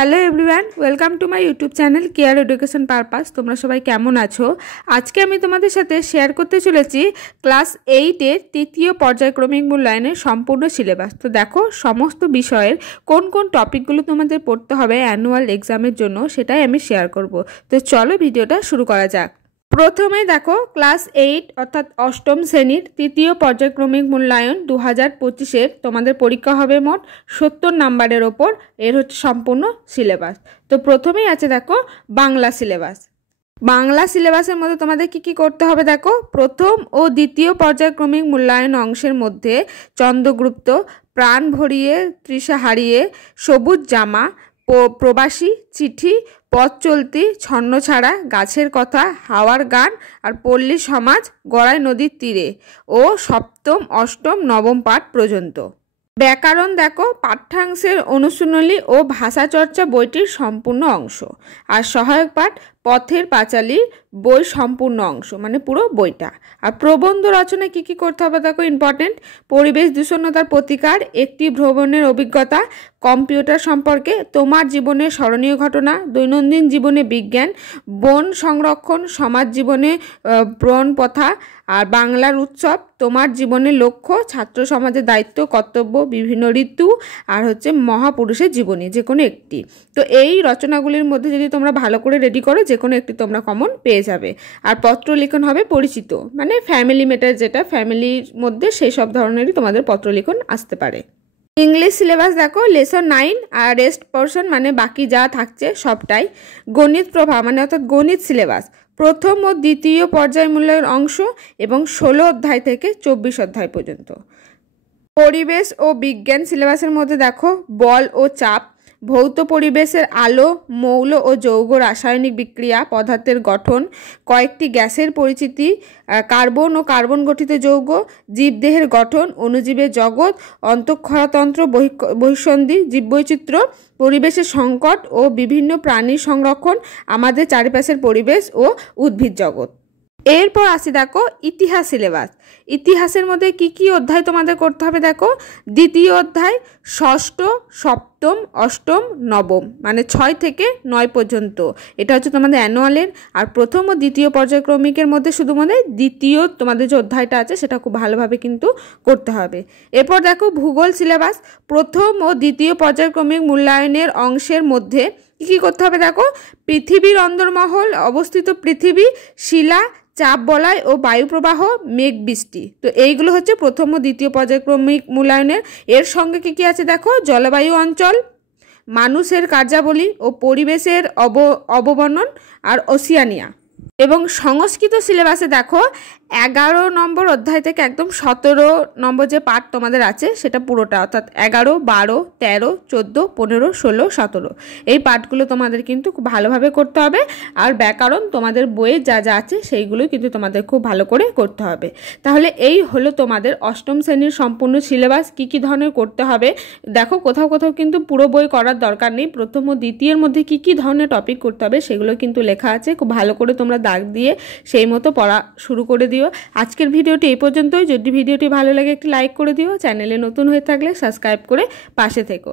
Hello everyone, welcome to my YouTube channel care education purpose. তোমরা সবাই কেমন আছো? আজকে আমি তোমাদের সাথে শেয়ার করতে চলেছি ক্লাস 8-এর তৃতীয় পর্যায়ক্রমিক মূল্যায়নের সম্পূর্ণ সিলেবাস। তো দেখো, সমস্ত বিষয়ের কোন কোন টপিকগুলো তোমাদের পড়তে হবে অ্যানুয়াল এক্সামের জন্য সেটাই আমি শেয়ার করব। তো চলো ভিডিওটা শুরু করা যাক। প্রথমে দেখো, ক্লাস 8 অর্থাৎ অষ্টম শ্রেণীর তৃতীয় পর্যায়ক্রমিক মূল্যায়ন 2025-এর তোমাদের পরীক্ষা হবে মোট 70 নাম্বারের ওপর। এর হচ্ছে সম্পূর্ণ সিলেবাস। তো প্রথমেই আছে দেখো বাংলা সিলেবাস। বাংলা সিলেবাসের মধ্যে তোমাদের কি করতে হবে দেখো, প্রথম ও দ্বিতীয় পর্যায়ক্রমিক মূল্যায়ন অংশের মধ্যে চন্দ্রগুপ্ত, প্রাণ ভরিয়ে তৃষা হারিয়ে, সবুজ জামা, প্রবাসী, চিঠি, পথ চলতি, ছন্নছাড়া, গাছের কথা, হাওয়ার গান আর পল্লী সমাজ, গড়াই নদীর তীরে ও সপ্তম, অষ্টম, নবম পাঠ পর্যন্ত। ব্যাকরণ দেখো, পাঠ্যাংশের অনুশীলনী ও ভাষাচর্চা বইটির সম্পূর্ণ অংশ। আর সহায়ক পাঠ পথের পাঁচালী বই সম্পূর্ণ অংশ, মানে পুরো বইটা। আর প্রবন্ধ রচনায় কি করতে হবে দেখো, ইম্পর্টেন্ট: পরিবেশ দূষণতার প্রতিকার, একটি ভ্রমণের অভিজ্ঞতা, কম্পিউটার সম্পর্কে, তোমার জীবনের স্মরণীয় ঘটনা, দৈনন্দিন জীবনে বিজ্ঞান, বন সংরক্ষণ, সমাজ জীবনে বন প্রথা, আর বাংলার উৎসব, তোমার জীবনের লক্ষ্য, ছাত্র সমাজের দায়িত্ব কর্তব্য, বিভিন্ন ঋতু, আর হচ্ছে মহাপুরুষের জীবনী, যে কোনো একটি। তো এই রচনাগুলির মধ্যে যদি তোমরা ভালো করে রেডি করো, যে কোনো একটি তোমরা কমন পেয়ে যাবে। আর পত্র লিখন হবে পরিচিত, মানে ফ্যামিলি ম্যাটার, যেটা ফ্যামিলির মধ্যে সেই সব ধরনেরই তোমাদের পত্র লিখন আসতে পারে। ইংলিশ সিলেবাস দেখো, লেসন 9 আর রেস্ট পোর্শন, মানে বাকি যা থাকছে সবটাই। গণিত প্রভা, মানে অর্থাৎ গণিত সিলেবাস, প্রথম ও দ্বিতীয় পর্যায় মূল্যায়ন অংশ এবং 16 অধ্যায় থেকে 24 অধ্যায় পর্যন্ত। পরিবেশ ও বিজ্ঞান সিলেবাসের মধ্যে দেখো, বল ও চাপ, ভৌত পরিবেশের আলো, মৌল ও যৌগ রাসায়নিক বিক্রিয়া, পদার্থের গঠন, কয়েকটি গ্যাসের পরিচিতি, কার্বন ও কার্বন গঠিত যৌগ, জীবদেহের গঠন, অণুজীবের জগৎ, অন্তঃক্ষরাতন্ত্র, বহিঃসন্ধি, জীববৈচিত্র্য, পরিবেশের সংকট ও বিভিন্ন প্রাণীর সংরক্ষণ, আমাদের চারিপাশের পরিবেশ ও উদ্ভিদ জগৎ। এরপর আসি দেখো ইতিহাস সিলেবাস। ইতিহাসের মধ্যে কি অধ্যায় তোমাদের করতে হবে দেখো, দ্বিতীয় অধ্যায়, ষষ্ঠ, সপ্তম, অষ্টম, নবম, মানে 6 থেকে 9 পর্যন্ত। এটা হচ্ছে তোমাদের অ্যানুয়ালের। আর প্রথম ও দ্বিতীয় পর্যায়ক্রমিকের মধ্যে শুধু মানে দ্বিতীয় তোমাদের যে অধ্যায়টা আছে সেটা খুব ভালোভাবে কিন্তু করতে হবে। এরপর দেখো ভূগোল সিলেবাস, প্রথম ও দ্বিতীয় পর্যায়ক্রমিক মূল্যায়নের অংশের মধ্যে কি করতে হবে দেখো, পৃথিবীর অন্দরমহল, অবস্থিত পৃথিবী, শিলা, চাপ বলয় ও বায়ুপ্রবাহ, মেঘ বৃষ্টি। তো এইগুলো হচ্ছে প্রথম ও দ্বিতীয় পর্যায়ক্রমিক মূল্যায়নের। এর সঙ্গে কি আছে দেখো, জলবায়ু অঞ্চল, মানুষের কার্যাবলী ও পরিবেশের অববর্ণন, আর ওসিয়ানিয়া। এবং সংস্কৃত সিলেবাসে দেখো 11 নম্বর অধ্যায় থেকে একদম 17 নম্বর যে পাঠ তোমাদের আছে সেটা পুরোটা, অর্থাৎ 11, 12, 13, 14, 15, 16, 17 এই পাঠগুলো তোমাদের কিন্তু খুব ভালোভাবে করতে হবে। আর ব্যাকরণ তোমাদের বইয়ে যা যা আছে সেইগুলো কিন্তু তোমাদের খুব ভালো করে করতে হবে। তাহলে এই হলো তোমাদের অষ্টম শ্রেণীর সম্পূর্ণ সিলেবাস। কি ধরনের করতে হবে দেখো, কোথাও কিন্তু পুরো বই করার দরকার নেই। প্রথম ও দ্বিতীয়ের মধ্যে কি ধরনের টপিক করতে হবে সেগুলো কিন্তু লেখা আছে, খুব ভালো করে তোমরা দাগ দিয়ে সেই মতো পড়া শুরু করে দিও। আজকের ভিডিওটি এই পর্যন্তই। যদি ভিডিওটি ভালো লাগে একটি লাইক করে দিও, চ্যানেলে নতুন হয়ে থাকলে সাবস্ক্রাইব করে পাশে থেকো।